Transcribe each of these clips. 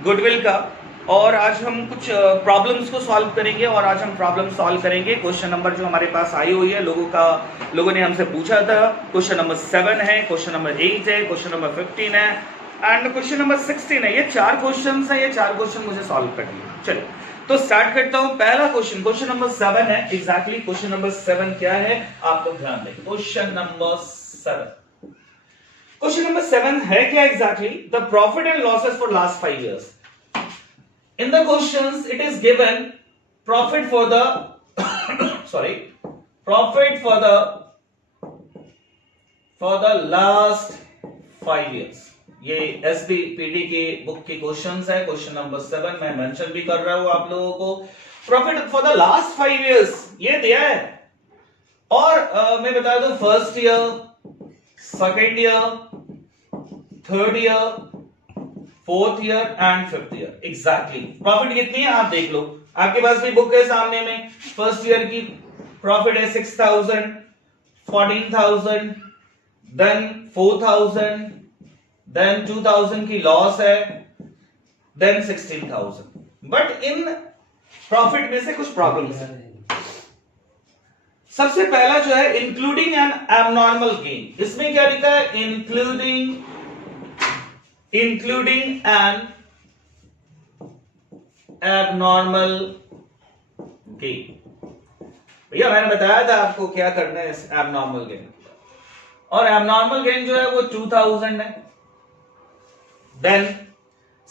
Goodwill का। और आज हम कुछ प्रॉब्लम्स को सॉल्व करेंगे और आज हम प्रॉब्लम सॉल्व करेंगे। क्वेश्चन नंबर जो हमारे पास आई हुई है लोगों ने हमसे पूछा था, क्वेश्चन नंबर 7 है, क्वेश्चन नंबर 8 है, क्वेश्चन नंबर 15 है एंड क्वेश्चन नंबर 16 है। ये 4 क्वेश्चन है, ये 4 क्वेश्चन मुझे सॉल्व करनी है। चलिए तो स्टार्ट करता हूं। पहला क्वेश्चन, क्वेश्चन नंबर 7 है। एग्जैक्टली क्वेश्चन नंबर 7 क्या है आप लोग ध्यान दें। क्वेश्चन नंबर 7, क्वेश्चन नंबर 7 है क्या exactly? The profit and losses for last 5 years. In the questions, it is given profit for the profit for the last 5 years. ये SBPD के बुक के क्वेश्चंस है। क्वेश्चन नंबर 7 मैं mention भी कर रहा हूं आप लोगों को। Profit for the last 5 years ये दिया है और मैं बता दूं first year, second year, third year, fourth year and fifth year. Exactly profit कितनी है आप देख लो, आपके पास भी बुक है सामने में। फर्स्ट ईयर की प्रॉफिट है 6000, 14000, देन 4000, देन 2000 की लॉस है, देन 16000। बट इन प्रॉफिट में से कुछ प्रॉब्लम्स है। सबसे पहला जो है इंक्लूडिंग एन एबनॉर्मल गेन। इसमें क्या लिखा है? including an abnormal gain। भैया मैंने बताया था आपको क्या करना है इस एबनॉर्मल गेन, और एबनॉर्मल गेन जो है वो 2000 है। देन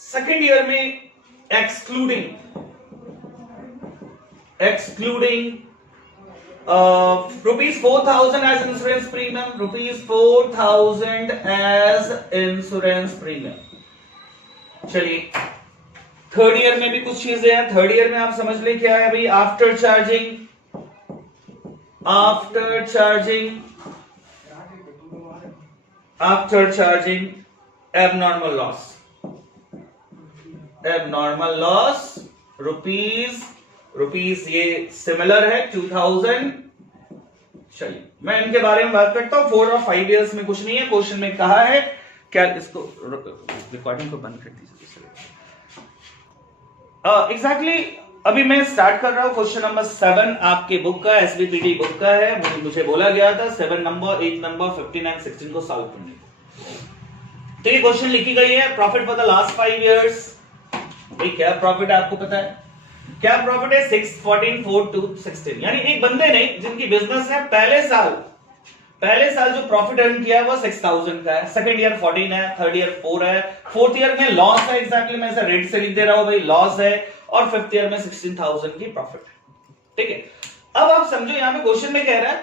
सेकेंड ईयर में excluding rupees 4000 as insurance premium, rupees 4000 as insurance premium। चलिए थर्ड ईयर में भी कुछ चीजें हैं। थर्ड ईयर में आप समझ ले क्या है भाई? After charging abnormal loss rupees ये सिमिलर है 2000। चलिए मैं इनके बारे में बात करता हूं। 4 और 5 इयर्स में कुछ नहीं है। क्वेश्चन में कहा है क्या, इसको रिकॉर्डिंग को बंद कर दीजिए। एग्जैक्टली अभी मैं स्टार्ट कर रहा हूं। क्वेश्चन नंबर 7 आपके बुक का, एसबीपीडी बुक का है। मुझे बोला गया था 7 नंबर, 8 नंबर, 15 एंड 16 को सॉल्व करने को। तो ये क्वेश्चन लिखी गई है profit for the last 5 years. भाई क्या प्रॉफिट आपको पता है? क्या प्रॉफिट है? 6, 14, 4, 2, 16। यानी एक बंदे ने जिनकी बिजनेस है पहले साल जो प्रॉफिट अर्न किया है वो 6000 का है। सेकंड ईयर 14 है, थर्ड ईयर 4 है, फोर्थ ईयर में लॉस है। एग्जैक्टली मैं ऐसा रेट से लिख दे रहा हूं भाई, लॉस है। और फिफ्थ ईयर में 16000 की प्रॉफिट है। ठीक है, अब आप समझो यहां पे क्वेश्चन में कह रहा है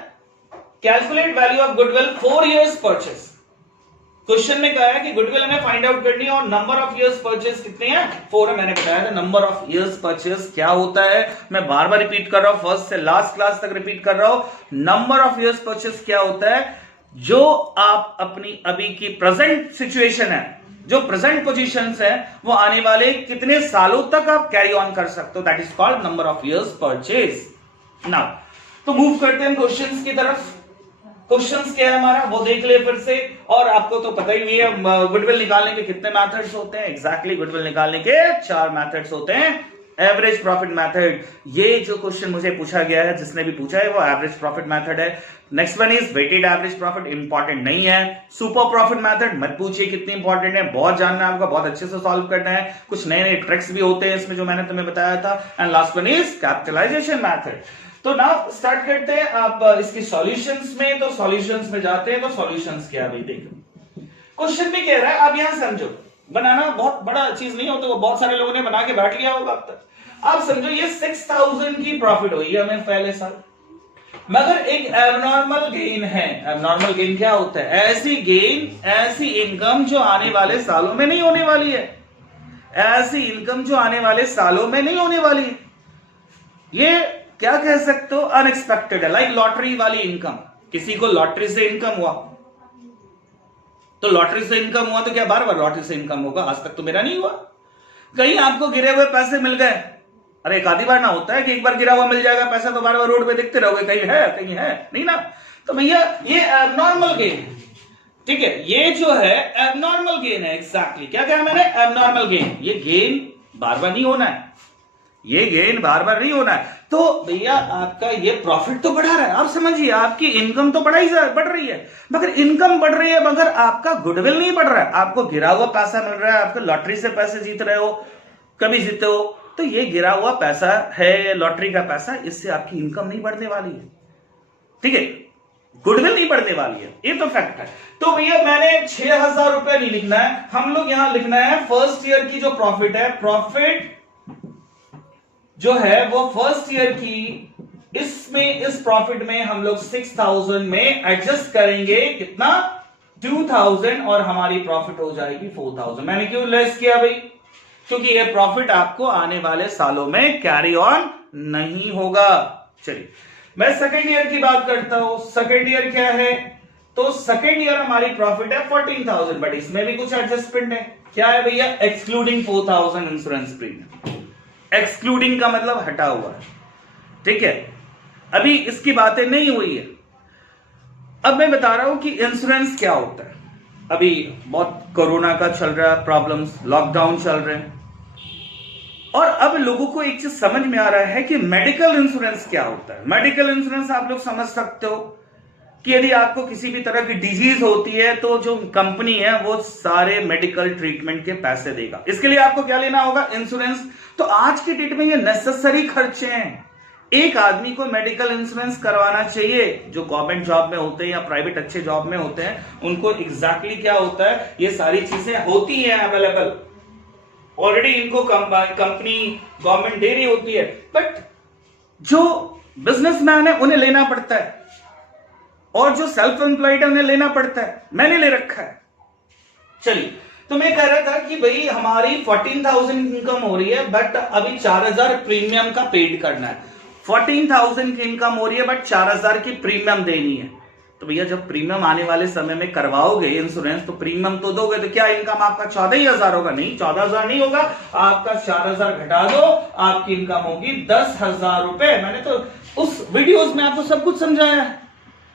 calculate value of goodwill 4 years purchase. Question में कहा है कि गुडविल हमें फाइंड आउट करनी है और नंबर ऑफ इयर्स परचेस कितने हैं? 4 है। मैंने बताया था नंबर ऑफ इयर्स परचेस क्या होता है। मैं बार बार रिपीट कर रहा हूं, फर्स्ट से लास्ट क्लास तक रिपीट कर रहा हूं। नंबर ऑफ इयर्स परचेस क्या होता है? जो आप अपनी अभी की प्रेजेंट सिचुएशन है, जो प्रेजेंट पोजीशंस है, वो आने वाले कितने सालों तक आप कैरी ऑन कर सकते हो, that is called number of years purchase. Now तो मूव करते हैं क्वेश्चंस की तरफ। क्वेश्चंस क्या है हमारा वो देख ले फिर से। और आपको तो पता ही है गुडविल निकालने के कितने मेथड्स होते हैं। एग्जैक्टली गुडविल निकालने के 4 मेथड्स होते हैं। एवरेज प्रॉफिट मेथड, ये जो क्वेश्चन मुझे पूछा गया है, जिसने भी पूछा है वो एवरेज प्रॉफिट मेथड है। Next one is weighted average profit, important नहीं है। सुपर प्रॉफिट मेथड मत पूछिए कितनी इंपॉर्टेंट है, बहुत जानना है आपका, बहुत अच्छे से सॉल्व करना है। कुछ नए नए ट्रिक्स भी होते हैं इसमें जो मैंने तुम्हें बताया था। And last one is capitalisation method. तो नाउ स्टार्ट करते हैं आप इसकी सॉल्यूशंस में। तो सॉल्यूशंस में जाते हैं। तो सॉल्यूशंस क्या है देखो, क्वेश्चन में कह रहा है, आप यहां समझो, बनाना बहुत बड़ा चीज नहीं होता, बहुत सारे लोगों ने बना के बैठ लिया होगा अब तक। आप समझो ये 6000 की प्रॉफिट हुई है हमें पहले साल, मगर एक एबनॉर्मल गेन है। एबनॉर्मल गेन क्या होता है? ऐसी गेन, ऐसी इनकम जो आने वाले सालों में नहीं होने वाली है। ऐसी इनकम जो आने वाले सालों में नहीं होने वाली है। ये क्या कह सकते हो? अनएक्सपेक्टेड है। लाइक लॉटरी वाली इनकम। किसी को लॉटरी से इनकम हुआ, तो लॉटरी से इनकम हुआ तो क्या बार बार लॉटरी से इनकम होगा? आज तक तो मेरा नहीं हुआ। कहीं आपको गिरे हुए पैसे मिल गए, अरे एक आधी बार ना होता है कि एक बार गिरा हुआ मिल जाएगा पैसा तो बार बार रोड पे दिखते रहोगे, कहीं है नहीं ना। तो भैया ये नॉर्मल गेन। ठीक है, ये जो है एबनॉर्मल गेन है। एग्जैक्टली क्या कहा मैंने? Abnormal gain. ये गेन बार बार नहीं होना है, ये गेन बार बार नहीं होना है। तो भैया आपका ये प्रॉफिट तो बढ़ा रहा है, आप समझिए आपकी इनकम तो बढ़ रही है, मगर इनकम बढ़ रही है मगर आपका गुडविल नहीं बढ़ रहा है। आपको गिरा हुआ पैसा मिल रहा है, आपको लॉटरी से पैसे जीत रहे हो, कभी जीते हो, तो ये गिरा हुआ पैसा है, लॉटरी का पैसा, इससे आपकी इनकम नहीं बढ़ने वाली है। ठीक है, गुडविल नहीं बढ़ने वाली है, ये तो फैक्ट है। तो भैया मैंने 6,000 रुपए नहीं लिखना है, हम लोग यहां लिखना है फर्स्ट ईयर की जो प्रॉफिट है, प्रॉफिट जो है वो फर्स्ट ईयर की, इसमें इस प्रॉफिट में हम लोग 6,000 में एडजस्ट करेंगे कितना? 2,000, और हमारी प्रॉफिट हो जाएगी 4,000। मैंने क्यों लेस किया भाई? क्योंकि ये प्रॉफिट आपको आने वाले सालों में कैरी ऑन नहीं होगा। चलिए मैं सेकेंड ईयर की बात करता हूं। सेकेंड ईयर क्या है? तो सेकेंड ईयर हमारी प्रॉफिट है 14,000, बट इसमें भी कुछ एडजस्टमेंट है। क्या है भैया? Excluding 4,000 insurance premium. एक्सक्लूडिंग का मतलब हटा हुआ है, ठीक है, अभी इसकी बातें नहीं हुई है। अब मैं बता रहा हूं कि इंश्योरेंस क्या होता है। अभी बहुत कोरोना का चल रहा है, प्रॉब्लम्स, लॉकडाउन चल रहे हैं, और अब लोगों को एक चीज समझ में आ रहा है कि मेडिकल इंश्योरेंस क्या होता है। मेडिकल इंश्योरेंस आप लोग समझ सकते हो कि यदि आपको किसी भी तरह की डिजीज होती है तो जो कंपनी है वो सारे मेडिकल ट्रीटमेंट के पैसे देगा। इसके लिए आपको क्या लेना होगा? इंश्योरेंस। तो आज के डेट में ये नेसेसरी खर्चे हैं। एक आदमी को मेडिकल इंश्योरेंस करवाना चाहिए। जो गवर्नमेंट जॉब में होते हैं या प्राइवेट अच्छे जॉब में होते हैं, उनको एग्जैक्टली क्या होता है, ये सारी चीजें होती हैं अवेलेबल, ऑलरेडी इनको कंपनी गवर्नमेंट दे रही होती है, बट जो बिजनेसमैन है उन्हें लेना पड़ता है, और जो सेल्फ एम्प्लॉयड है उन्हें लेना पड़ता है। मैंने ले रखा है। चलिए, तो मैं कह रहा था कि भाई हमारी 14,000 इनकम हो रही है, बट अभी 4,000 प्रीमियम का पेड करना है। 14,000 की इनकम हो रही है, बट 4,000 की प्रीमियम देनी है। तो भैया जब प्रीमियम आने वाले समय में करवाओगे इंश्योरेंस, तो प्रीमियम तो दोगे, तो क्या इनकम आपका 14,000 होगा? नहीं, 14,000 नहीं होगा, आपका 4,000 घटा दो, आपकी इनकम होगी 10,000 रुपए। मैंने तो उस वीडियोस में आपको सब कुछ समझाया है,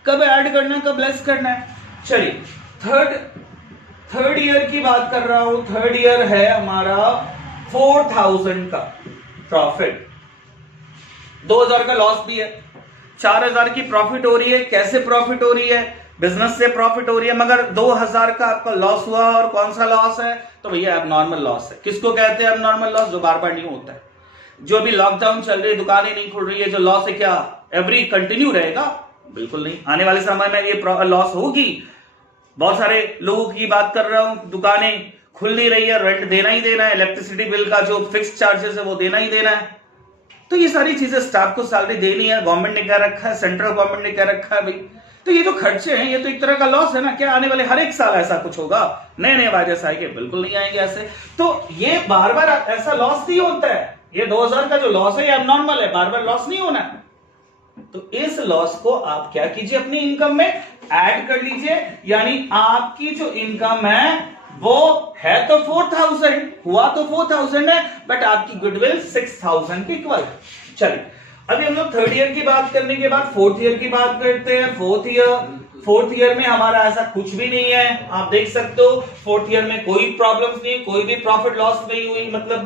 कब ऐड करना है, कब लेस करना है। चलिए थर्ड ईयर की बात कर रहा हूं। थर्ड ईयर है हमारा 4,000 का प्रॉफिट, 2,000 का लॉस भी है, 4,000 की प्रॉफिट हो रही है। कैसे प्रॉफिट हो रही है? बिजनेस से प्रॉफिट हो रही है, मगर 2,000 का आपका लॉस हुआ। और कौन सा लॉस है? तो भैया एबनॉर्मल लॉस है। किसको कहते हैं एबनॉर्मल लॉस? जो बार बार नहीं होता है। जो अभी लॉकडाउन चल रही है, दुकानें नहीं खुल रही है, जो लॉस है क्या एवरी कंटिन्यू रहेगा? बिल्कुल नहीं। आने वाले समय में ये लॉस होगी। बहुत सारे लोगों की बात कर रहा हूं, दुकानें खुल नहीं रही है, रेंट देना ही देना है, इलेक्ट्रिसिटी बिल का जो फिक्स चार्जेस है वो देना ही देना है। तो ये सारी चीजें, स्टाफ को सैलरी देनी है, गवर्नमेंट ने कह रखा है, सेंट्रल गवर्नमेंट ने कह रखा है भाई। तो ये जो खर्चे हैं, ये तो एक तरह का लॉस है ना। क्या आने वाले हर एक साल ऐसा कुछ होगा? नए नए वायरस आएंगे? बिल्कुल नहीं आएंगे ऐसे। तो ये बार बार ऐसा लॉस नहीं होता है। ये 2,000 का जो लॉस है ये एबनॉर्मल है, बार बार लॉस नहीं होना है। तो इस लॉस को आप क्या कीजिए, अपनी इनकम में ऐड कर लीजिए। यानी आपकी जो इनकम है वो है तो 4,000, हुआ तो 4,000 है, बट आपकी गुडविल 6,000 के इक्वल। चलिए, अभी हम लोग थर्ड ईयर की बात करने के बाद फोर्थ ईयर की बात करते हैं। फोर्थ ईयर में हमारा ऐसा कुछ भी नहीं है। आप देख सकते हो फोर्थ ईयर में कोई प्रॉब्लम्स नहीं, कोई भी प्रॉफिट लॉस नहीं हुई, मतलब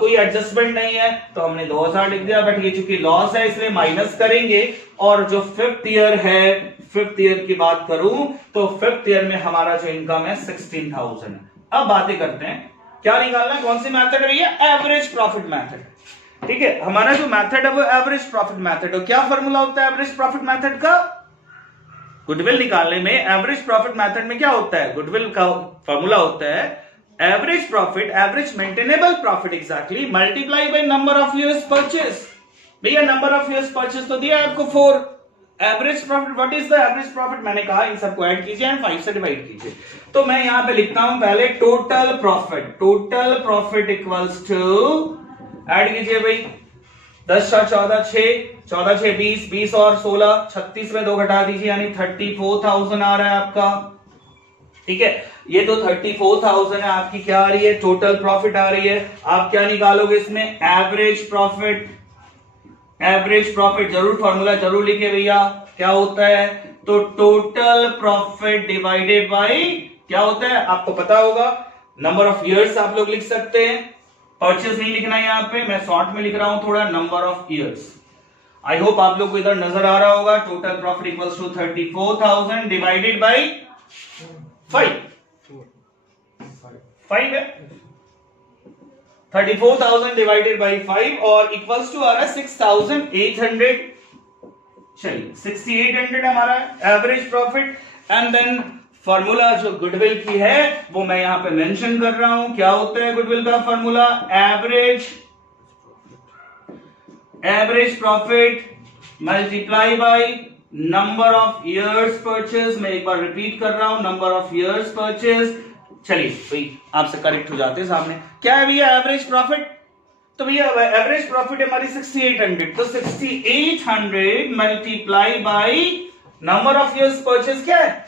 कोई एडजस्टमेंट नहीं है। तो हमने 2,000 लिख दिया, बट ये चूंकि लॉस है इसलिए माइनस करेंगे। और जो फिफ्थ ईयर है, फिफ्थ ईयर की बात करूं तो फिफ्थ ईयर में हमारा जो इनकम है 16,000 है। अब बातें करते हैं क्या निकालना है, कौन सी मेथड है भैया? Average profit method. ठीक है, हमारा जो मेथड है वो एवरेज प्रॉफिट मेथड है। क्या फॉर्मूला होता है एवरेज प्रॉफिट मेथड का? गुडविल निकालने में एवरेज प्रॉफिट मेथड में क्या होता है? गुडविल का फॉर्मूला होता है average profit, average maintainable profit exactly, multiply by number of years purchase. भैया नंबर ऑफ इयर्स परचेस तो दिया है आपको 4। Average profit, what is the average profit? मैंने कहा इन सबको ऐड कीजिए एंड 5 से डिवाइड कीजिए। तो मैं यहां पे लिखता हूं पहले total profit. Total profit equals to, add कीजिए भाई, 10 4 14 6, 14 6 20, 20 और 16, 36 में 2 घटा दीजिए, यानी 34,000 आ रहा है आपका। ठीक है, ये तो 34,000 है आपकी, क्या आ रही है? टोटल प्रॉफिट आ रही है। आप क्या निकालोगे इसमें? Average profit. एवरेज प्रॉफिट जरूर फॉर्मूला जरूर लिखे भैया, क्या होता है? तो टोटल प्रॉफिट डिवाइडेड बाय क्या होता है आपको पता होगा, नंबर ऑफ ईयर्स आप लोग लिख सकते हैं, परचेज नहीं लिखना है यहां पे, मैं शॉर्ट में लिख रहा हूं थोड़ा, number of years. I hope आप लोग को इधर नजर आ रहा होगा। Total profit equals to 34,000 divided by 5 है, 34,000 डिवाइडेड बाय 5 और इक्वल्स टू आ रहा है 6,800। चलिए 6,800 हमारा average profit. And then formula जो गुडविल की है वो मैं यहां पे मेंशन कर रहा हूं। क्या होता है गुडविल का formula? Average profit multiply by number of years purchase. मैं एक बार रिपीट कर रहा हूं, नंबर ऑफ इयर्स परचेज। चलिए भाई आपसे करेक्ट हो जाते हैं सामने। क्या है भैया एवरेज प्रॉफिट? तो भैया एवरेज प्रॉफिट हमारी 6,800, तो 6,800 multiply by number of years purchase क्या है?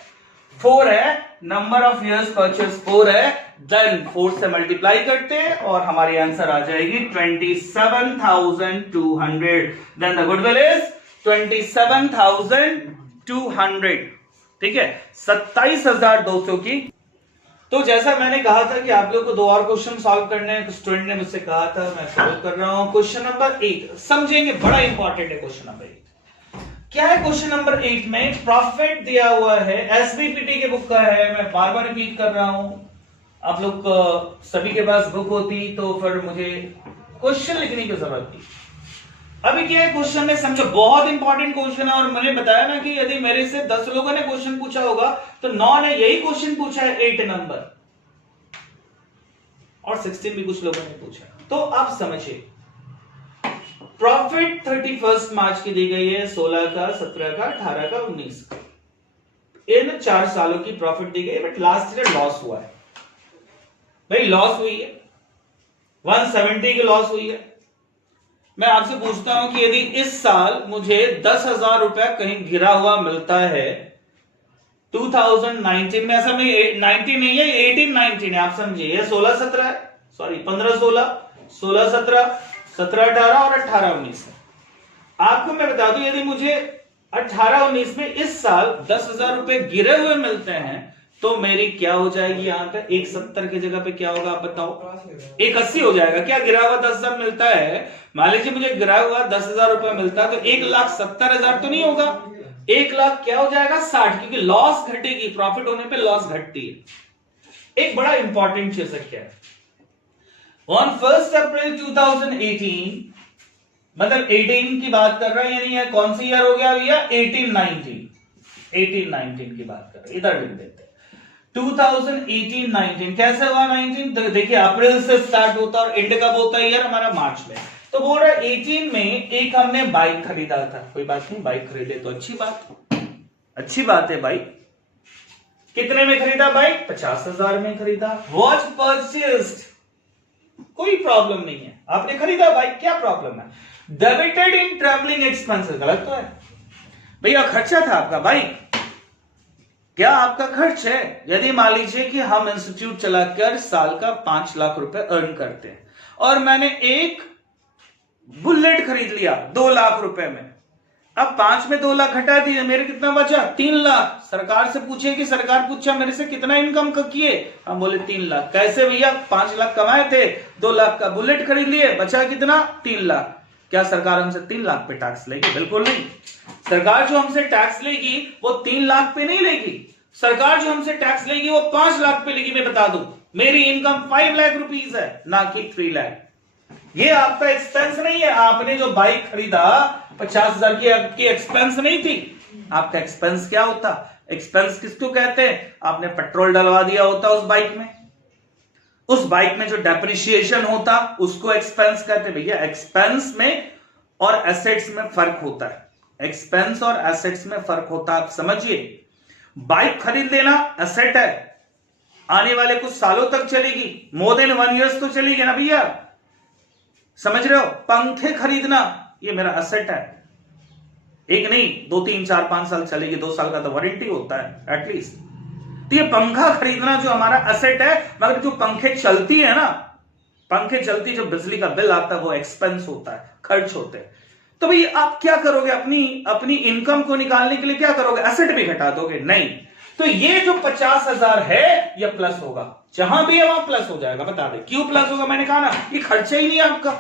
4 है। नंबर ऑफ इयर्स परचेज 4 है, देन 4 से मल्टीप्लाई करते हैं और हमारी आंसर आ जाएगी 27,200। Then the goodwill is 27,200। ठीक है, 27,200 की। तो जैसा मैंने कहा था कि आप लोग को 2 और क्वेश्चन सॉल्व करने हैं, स्टूडेंट ने मुझसे कहा था, मैं सॉल्व कर रहा हूं। क्वेश्चन नंबर 8 समझेंगे, बड़ा इंपॉर्टेंट है क्वेश्चन नंबर 8। क्या है क्वेश्चन नंबर 8 में? प्रॉफिट दिया हुआ है, एसबीपीटी के बुक का है, मैं बार बार रिपीट कर रहा हूं। आप लोग सभी के पास बुक होती तो फिर मुझे क्वेश्चन लिखने की जरूरत थी। अभी क्या है क्वेश्चन में समझो, बहुत इंपॉर्टेंट क्वेश्चन है और मैंने बताया ना कि यदि मेरे से 10 लोगों ने क्वेश्चन पूछा होगा तो 9 ने यही क्वेश्चन पूछा है 8 नंबर, और 16 भी कुछ लोगों ने पूछा। तो आप समझिए, प्रॉफिट 31 मार्च की दी गई है, 16 का, 17 का, 18 का, 19 का। इन 4 सालों की प्रॉफिट दी गई है, बट लास्ट ईयर लॉस हुआ है। भाई लॉस हुई है, 170 की लॉस हुई है। मैं आपसे पूछता हूं कि यदि इस साल मुझे 10,000 रुपया कहीं गिरा हुआ मिलता है 2019 में, ऐसा नहीं 19 नहीं है, 18-19 है, आप समझिए, ये 16-17 है, सॉरी 15-16, 16-17, 17-18 और 18-19 है। आपको मैं बता दूं, यदि मुझे 18-19 में इस साल 10,000 रुपए गिरे हुए मिलते हैं तो मेरी क्या हो जाएगी यहाँ पे? 170 की जगह पे क्या होगा आप बताओ? 180 हो जाएगा। क्या गिरा हुआ 10,000 मिलता है, मान लीजिए मुझे गिरा हुआ 10,000 रुपए मिलता है तो 1,70,000 तो नहीं होगा, 1 लाख क्या हो जाएगा? 60, क्योंकि लॉस घटेगी, प्रॉफिट होने पे लॉस घटती है। एक बड़ा इंपॉर्टेंट चीज क्या है, ऑन 1 अप्रैल 2018, मतलब 18 की बात कर रहा है, यानी है कौन सी ईयर हो गया भैया? 18-19 की बात कर रहे हैं, इधर लिख देते हैं 2018-19। कैसे हुआ 19? देखिए अप्रैल से स्टार्ट होता और एंड कब होता है ईयर? हमारा मार्च में। तो बोल रहा है 18 में एक हमने बाइक खरीदा था, कोई बात नहीं, बाइक खरीदे तो अच्छी बात है। बाइक कितने में खरीदा? बाइक 50,000 में खरीदा। वॉच परचेज्ड, कोई प्रॉब्लम नहीं है, आपने खरीदा बाइक, क्या प्रॉब्लम है? डेबिटेड इन ट्रैवलिंग एक्सपेंसेस, गलत तो है भैया, खर्चा था आपका बाइक, क्या आपका खर्च है? यदि मान लीजिए कि हम इंस्टीट्यूट चलाकर साल का 5 लाख रुपए अर्न करते हैं और मैंने एक बुलेट खरीद लिया 2 लाख रुपए में, अब 5 में 2 लाख घटा दिए, मेरे कितना बचा? 3 लाख। सरकार से पूछे कि सरकार पूछा मेरे से कितना इनकम किए, हम बोले 3 लाख। कैसे भैया? 5 लाख कमाए थे, 2 लाख का बुलेट खरीद लिए, बचा कितना? 3 लाख। क्या सरकार हमसे 3 लाख पे टैक्स लेगी? बिल्कुल नहीं। सरकार जो हमसे टैक्स लेगी वो 3 लाख पे नहीं लेगी, सरकार जो हमसे टैक्स लेगी वो 5 लाख पे लेगी। मैं बता दूं, मेरी इनकम 5 लाख रुपीस है, ना कि 3 लाख। ये आपका एक्सपेंस नहीं है। आपने जो बाइक खरीदा 50,000 की, आपकी एक्सपेंस नहीं थी। आपका एक्सपेंस क्या होता? एक्सपेंस किसको कहते हैं? आपने पेट्रोल डलवा दिया होता उस बाइक में, उस बाइक में जो डेप्रिसिएशन होता उसको एक्सपेंस कहते हैं। भैया एक्सपेंस में और एसेट्स में फर्क होता है, एक्सपेंस और एसेट्स में फर्क होता है, आप समझिए। बाइक खरीद लेना एसेट है, आने वाले कुछ सालों तक चलेगी, मोर देन 1 ईयर्स तो चलेगी ना भैया, समझ रहे हो? पंखे खरीदना ये मेरा एसेट है, एक नहीं 2, 3, 4, 5 साल चलेगी, 2 साल का तो वारंटी होता है एटलीस्ट। तो ये पंखा खरीदना जो हमारा एसेट है, मगर जो पंखे चलती है ना, पंखे चलती जो बिजली का बिल आता है वो एक्सपेंस होता है, खर्च होते हैं। तो भाई आप क्या करोगे, अपनी इनकम को निकालने के लिए क्या करोगे, एसेट भी घटा दोगे? नहीं। तो ये जो 50,000 है ये प्लस होगा, जहां भी है वहां प्लस हो जाएगा। बता दे क्यों प्लस होगा? मैंने कहा ना, ये खर्चा ही नहीं है आपका।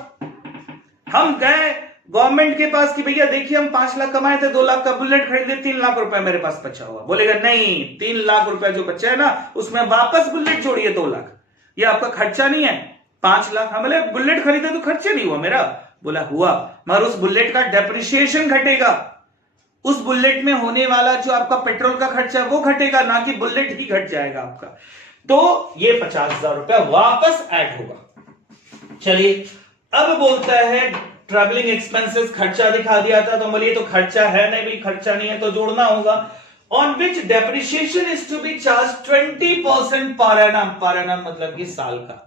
हम गए गवर्नमेंट के पास कि भैया देखिए हम 5 लाख कमाए थे, 2 लाख का बुलेट खरीदे, 3 लाख रुपए मेरे पास बचा हुआ। बोलेगा नहीं, 3 लाख रुपए जो बचा है ना उसमें वापस बुलेट जोड़िए 2 लाख, ये आपका खर्चा नहीं है। 5 लाख हम बोले बुलेट खरीदे तो खर्चा नहीं हुआ मेरा। बोला हुआ, मगर उस बुलेट का डेप्रिसिएशन घटेगा, उस बुलेट में होने वाला जो आपका पेट्रोल का खर्चा वो घटेगा, ना कि बुलेट ही घट जाएगा आपका। तो ये 50,000 रुपया वापस ऐड होगा। चलिए अब बोलता है ट्रैवलिंग एक्सपेंसेस खर्चा दिखा दिया था, तो बोलिए तो खर्चा है नहीं भाई, खर्चा नहीं है तो जोड़ना होगा। On which depreciation is to be charge 20% per annum, per annum मतलब कि साल का।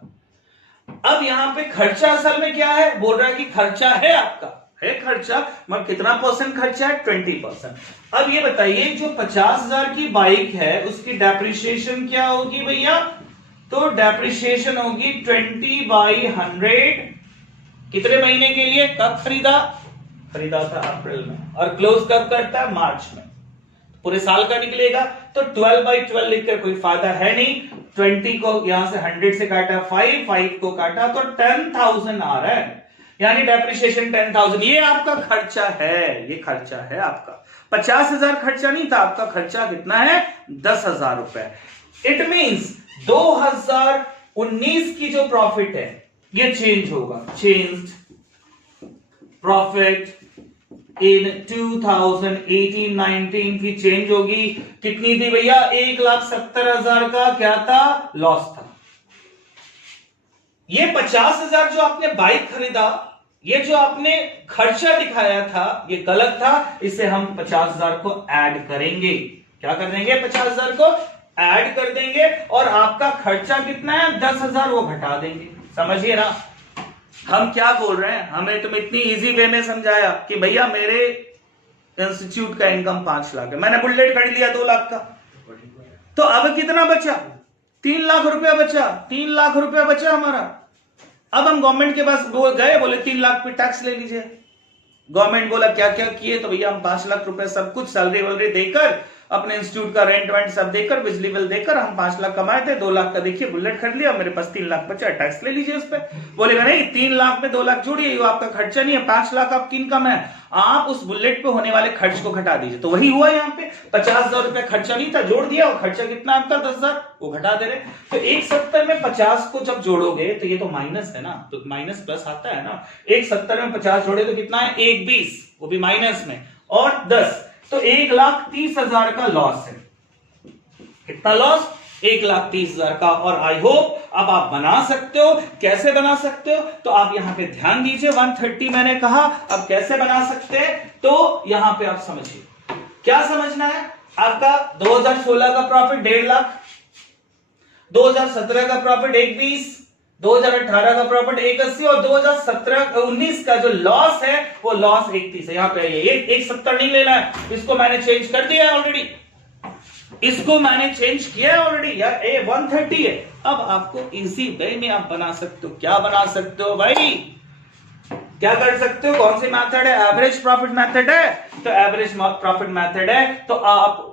अब यहां पे खर्चा असल में क्या है, बोल रहा है कि खर्चा है आपका, है खर्चा, मगर कितना परसेंट खर्चा है, 20%। अब ये बताइए जो 50,000 की बाइक है उसकी डेप्रिसिएशन क्या होगी भैया? तो डेप्रिसिएशन होगी 20/100। कितने महीने के लिए? कब खरीदा? खरीदा था अप्रैल में, और क्लोज कब करता है? मार्च में। पूरे साल का निकलेगा, तो 12/12 लिखकर कोई फायदा है नहीं। 20 को यहां से 100 से काटा 5 को काटा तो 10,000 आ रहा है, यानी डेप्रिसिएशन 10,000। ये आपका खर्चा है, ये खर्चा है आपका। 50,000 खर्चा नहीं था, आपका खर्चा कितना है? 10,000 रुपए। इट मींस 2019 की जो प्रॉफिट है ये चेंज होगा, चेंज्ड प्रॉफिट इन 2018-19 की चेंज होगी। कितनी थी भैया? 1,70,000 का क्या था? लॉस था। ये 50,000 जो आपने बाइक खरीदा, ये जो आपने खर्चा दिखाया था ये गलत था, इसे हम 50,000 को ऐड करेंगे। क्या कर देंगे? 50,000 को ऐड कर देंगे, और आपका खर्चा कितना है? 10,000 वो घटा देंगे। समझिए ना हम क्या बोल रहे हैं। हमें तुम इतनी इजी वे में समझाया कि भैया मेरे इंस्टीट्यूट का इनकम 5 लाख है, मैंने बुलेट खरीद लिया 2 लाख का, तो अब कितना बचा? 3 लाख रुपया बचा, 3 लाख रुपया बचा हमारा। अब हम गवर्नमेंट के पास गए, बोले 3 लाख पे टैक्स ले लीजिए। गवर्नमेंट बोला क्या क्या किए, तो भैया हम 5 लाख रुपए सब कुछ सैलरी वैलरी देकर, अपने इंस्टीट्यूट का रेंट वेंट सब देकर, बिजली बिल देकर हम 5 लाख कमाए थे, 2 लाख का देखिए बुलेट खरीद लिया, मेरे पास 3 लाख बचा, टैक्स ले लीजिए उस पर। बोलेगा नहीं, 3 लाख में 2 लाख जोड़िए, वो आपका खर्चा नहीं है, 5 लाख आपकी इनकम है, आप उस बुलेट पे होने वाले खर्च को घटा दीजिए। तो वही हुआ यहाँ पे, 50,000 रुपया खर्चा नहीं था, जोड़ दिया, और खर्चा कितना आपका 10,000 वो घटा दे रहे। तो 170 में 50 को जब जोड़ोगे तो ये तो माइनस है ना, तो माइनस प्लस आता है ना। 170 में 50 जोड़े तो कितना है? 120, वो भी माइनस में, और 10, तो 1,30,000 का लॉस है। कितना लॉस? 1,30,000 का। और आई होप अब आप बना सकते हो। कैसे बना सकते हो? तो आप यहां पे ध्यान दीजिए, 130 मैंने कहा, अब कैसे बना सकते हैं तो यहां पे आप समझिए। क्या समझना है? आपका 2016 का प्रॉफिट 1.5 लाख, 2017 का प्रॉफिट 120, 2018 का प्रॉफिट 180, और 2017-19 का जो लॉस है वो लॉस 31 है। यहां पे आइए, 170 नहीं लेना है, इसको मैंने चेंज कर दिया है ऑलरेडी, इसको मैंने चेंज किया है ऑलरेडी, यार 130 है। अब आपको इजी वे में आप बना सकते हो। क्या बना सकते हो भाई? क्या कर सकते हो? कौन सी मेथड है? एवरेज प्रॉफिट मेथड है। तो एवरेज प्रॉफिट मेथड है तो आप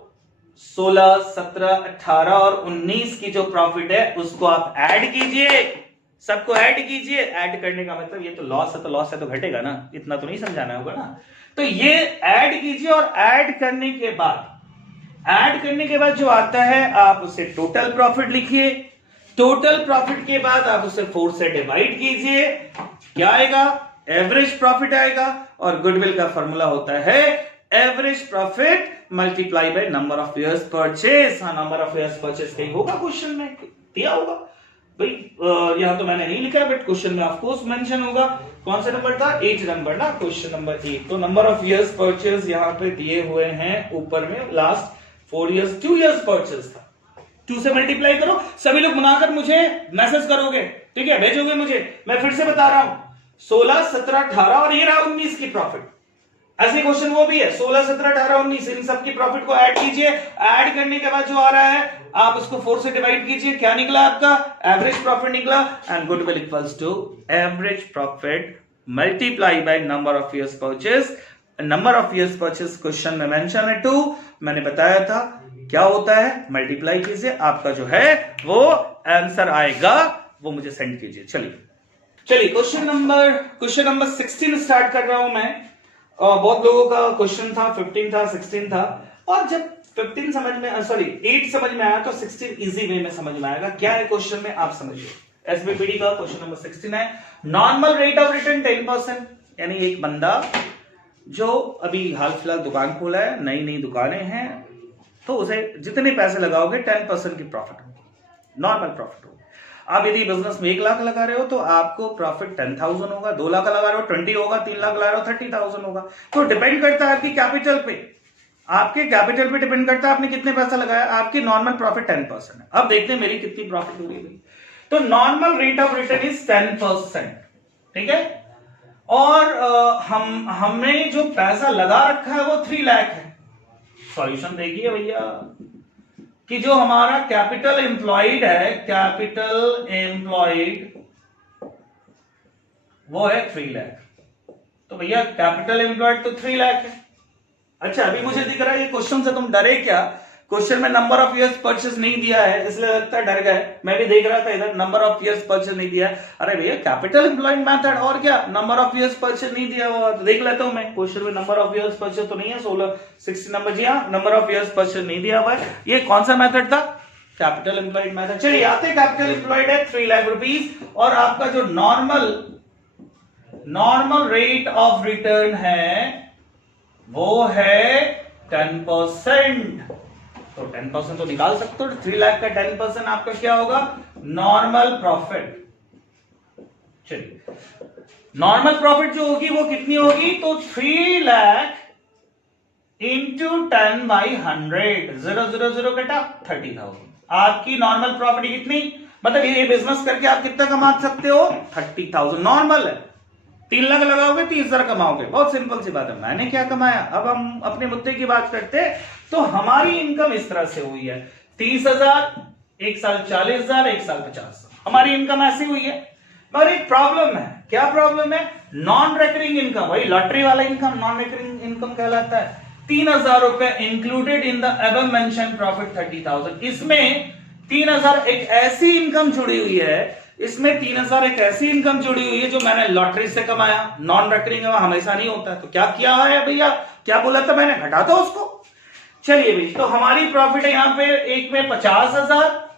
16, 17, 18 और 19 की जो प्रॉफिट है उसको आप ऐड कीजिए, सबको ऐड कीजिए। ऐड करने का मतलब ये तो लॉस है, तो लॉस है तो घटेगा ना, इतना तो नहीं समझाना होगा ना। तो ये ऐड कीजिए, और ऐड करने के बाद जो आता है आप उसे टोटल प्रॉफिट लिखिए। टोटल प्रॉफिट के बाद आप उसे 4 से डिवाइड कीजिए, क्या आएगा? एवरेज प्रॉफिट आएगा। और गुडविल का फॉर्मूला होता है average profit multiply by number of years purchase. हाँ, नंबर ऑफ इयर्स परचेस कहीं होगा, क्वेश्चन में दिया होगा भाई, यहां तो मैंने नहीं लिखा है, बट क्वेश्चन में ऑफ कोर्स मेंशन होगा। कौन सा नंबर था? 8 नंबर ना, क्वेश्चन नंबर 8। तो नंबर ऑफ इयर्स परचेस यहां पे दिए हुए हैं ऊपर में, लास्ट 4 इयर्स 2 इयर्स परचेस था। 2 से मल्टीप्लाई करो, सभी लोग बनाकर मुझे मैसेज करोगे, ठीक है, भेजोगे मुझे। मैं फिर से बता रहा हूं, 16, 17, 18 और ये रहा 19 की प्रॉफिट। ऐसे क्वेश्चन वो भी है, 16, 17, 18, 19, इन सब की प्रॉफिट को ऐड कीजिए। ऐड करने के बाद जो आ रहा है आप उसको 4 से डिवाइड कीजिए, क्या निकला आपका? एवरेज प्रॉफिट निकला। And goodwill equals to average profit multiply by number of years purchase. Number of years purchase question में मेंशन है 2, मैंने बताया था क्या होता है, मल्टीप्लाई कीजिए, आपका जो है वो आंसर आएगा, वो मुझे सेंड कीजिए। चलिए क्वेश्चन नंबर 16 स्टार्ट कर रहा हूं मैं। बहुत लोगों का क्वेश्चन था 15 था 16 था, और जब 15 समझ में 8 समझ में आया तो 16 इजी वे में समझ में आएगा। क्या है क्वेश्चन में आप समझिए। एसबीपीडी का क्वेश्चन नंबर 16 है, नॉर्मल रेट ऑफ रिटर्न 10%, यानी एक बंदा जो अभी हाल फिलहाल दुकान खोला है, नई नई दुकानें हैं, तो उसे जितने पैसे लगाओगे 10% की प्रॉफिट होगी, नॉर्मल प्रॉफिट होगी। आप यदि बिजनेस में 1 लाख लगा रहे हो तो आपको प्रॉफिट 10,000 होगा, 2 लाख लगा रहे हो 20 होगा, 3 लाख लगा रहे हो 30,000 होगा। तो डिपेंड करता है आपकी कैपिटल पे, आपके कैपिटल पे डिपेंड करता है आपने कितने पैसा लगाया। आपकी नॉर्मल प्रॉफिट 10% है। अब देखते हैं मेरी कितनी प्रॉफिट हो गई। तो normal rate of return is 10%, ठीक है। और हमने जो पैसा लगा रखा है वो 3 लाख है। सॉल्यूशन देखिए भैया कि जो हमारा कैपिटल एम्प्लॉयड है, कैपिटल एम्प्लॉयड वो है 3 लाख। तो भैया कैपिटल एम्प्लॉयड तो 3 लाख है। अच्छा, अभी मुझे दिख रहा है ये क्वेश्चन से तुम डरे क्या? क्वेश्चन में नंबर ऑफ ईयर्स परचेज नहीं दिया है, इसलिए लगता है डर गए। मैं भी देख रहा था इधर नंबर ऑफ ईयर्स परचेज नहीं दिया है। अरे भैया कैपिटल एम्प्लॉयड मेथड, और क्या नंबर ऑफ ईयर्स परचेज नहीं दिया हुआ, तो देख लेता हूं मैं। क्वेश्चन में नंबर ऑफ ईयर्स परचेज तो नहीं है, 16 नंबर। जी हाँ, नंबर ऑफ ईयर्स परचेज नहीं दिया हुआ है। ये कौन सा मेथड था? Capital employed method. चलिए आते, कैपिटल एम्प्लॉयड है 3 लाख रुपीज, और आपका जो नॉर्मल रेट ऑफ रिटर्न है वो है 10%। तो 10% तो निकाल सकते हो। 3 लाख का 10% आपका क्या होगा? Normal profit. चलिए नॉर्मल प्रॉफिट जो होगी वो कितनी होगी? तो 3 लाख इंटू 10/100, 0 कटा 30,000। आपकी नॉर्मल प्रॉफिट कितनी, मतलब ये बिजनेस करके आप कितना कमा सकते हो? 30,000 नॉर्मल है। 3 लाख लगाओगे 30,000 कमाओगे, बहुत सिंपल सी बात है। मैंने क्या कमाया? अब हम अपने मुद्दे की बात करते हैं। तो हमारी इनकम इस तरह से हुई है 30,000, एक साल 40,000, एक साल 50,000, हमारी इनकम ऐसी हुई है। मगर एक प्रॉब्लम है। क्या प्रॉब्लम है? नॉन रेकरिंग इनकम, वही लॉटरी वाला इनकम नॉन रेकरिंग इनकम कहलाता है। 3,000 रुपए included in the above mention profit 30,000। इसमें 3,000 एक ऐसी इनकम जुड़ी हुई है, इसमें 3,000 एक ऐसी इनकम जुड़ी हुई है जो मैंने लॉटरी से कमाया। नॉन रेकरिंग हमेशा नहीं होता है। तो क्या किया है भैया? क्या बोला था मैंने? घटा दो उसको। चलिए भाई, तो हमारी प्रॉफिट है यहां पे, एक में 50,000,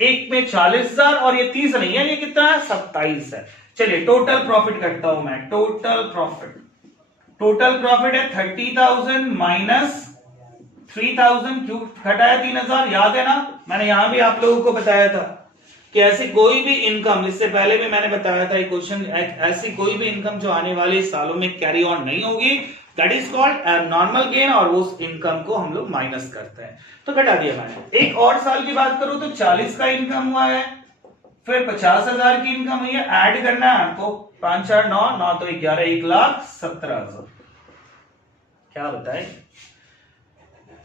एक में 40,000, और ये 30 नहीं है, ये कितना है? 27 है। चलिए टोटल प्रॉफिट करता हूं मैं। टोटल प्रॉफिट है 30,000 माइनस 3,000। क्यों घटाया 3,000? याद है ना, मैंने यहां भी आप लोगों को बताया था कि ऐसी कोई भी इनकम, इससे पहले भी मैंने बताया था एक क्वेश्चन, ऐसी कोई भी इनकम जो आने वाले सालों में कैरी ऑन नहीं होगी, that is called abnormal gain, और उस इनकम को हम लोग माइनस करते हैं। तो घटा दिया मैंने। एक और साल की बात करूं तो 40 का इनकम हुआ है, फिर 50,000 की इनकम हुई है। ऐड करना है हमको, 5 4 9 9 तो 11, 1,17,000। क्या बताए?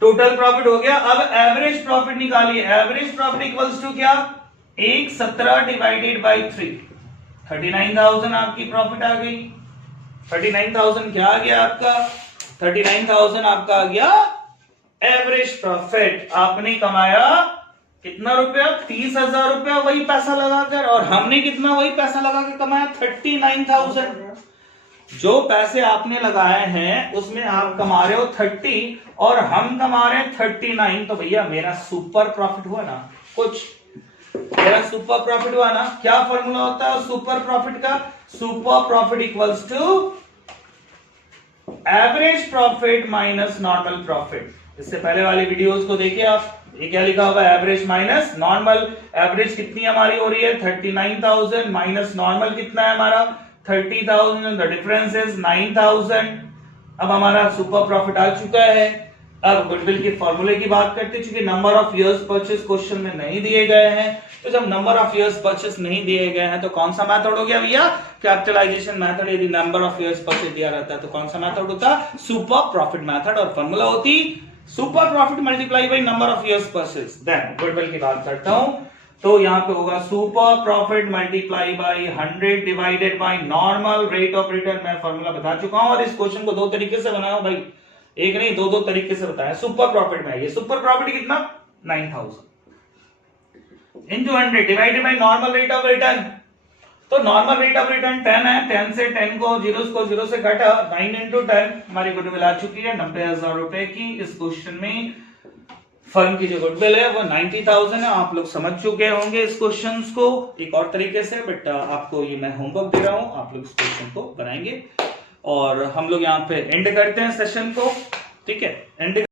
टोटल प्रॉफिट हो गया। अब एवरेज प्रॉफिट निकालिए। एवरेज प्रॉफिट इक्वल्स टू क्या? 1,17 डिवाइडेड बाई 3, 39,000 आपकी प्रॉफिट आ गई। 39,000 क्या आ गया आपका? 39,000 आपका आ गया एवरेज प्रॉफिट। आपने कमाया कितना रुपया? 30,000 रुपया वही पैसा लगाकर, और हमने कितना वही पैसा लगा के कमाया? 39,000। जो पैसे आपने लगाए हैं उसमें आप कमा रहे हो 30 और हम कमा रहे हैं 39। तो भैया मेरा सुपर प्रॉफिट हुआ ना, कुछ मेरा सुपर प्रॉफिट हुआ ना। क्या फॉर्मूला होता है सुपर प्रॉफिट का? Super profit equals to average profit minus normal profit. इससे पहले वाली वीडियोस को देखिए आप। ये क्या लिखा हुआ है? Average minus normal. एवरेज कितनी हमारी हो रही है? 39,000 माइनस नॉर्मल कितना है हमारा? 30,000। The difference is 9,000। अब हमारा सुपर प्रॉफिट आ चुका है। अब गुडविल के फॉर्मूले की बात करते हैं। चूंकि number of years purchase question में नहीं दिए गए हैं, तो जब नंबर ऑफ इयर्स परचेज नहीं दिए गए हैं तो कौन सा मेथड हो गया भैया? Capitalization method. यदि नंबर ऑफ इयर्स परचेज दिया रहता है तो कौन सा मेथड होता? Super profit method. और फॉर्मूला होती super profit multiply by number of years purchase. Then goodwill की बात करता हूं। तो यहाँ पे होगा super profit multiply by 100 divided by normal rate of return. मैं फॉर्मूला बता चुका हूं और इस क्वेश्चन को दो तरीके से बनाया भाई, एक नहीं दो तरीके से बताया। सुपर प्रॉफिट में ये सुपर प्रॉफिट कितना 9000 into 100 divided by normal rate of return. तो नॉर्मल रेट ऑफ रिटर्न 10 है, 10 से 10 को जीरो से घटा 9 इंटू 10 हमारी गुडविल आ चुकी है 90,000 रुपए की। इस क्वेश्चन में फर्म की जो गुडविल है वो 90,000 है। आप लोग समझ चुके होंगे इस क्वेश्चन को एक और तरीके से, बट आपको ये मैं होमवर्क दे रहा हूं, आप लोग इस क्वेश्चन को बनाएंगे और हम लोग यहाँ पे एंड करते हैं सेशन को। ठीक है, एंड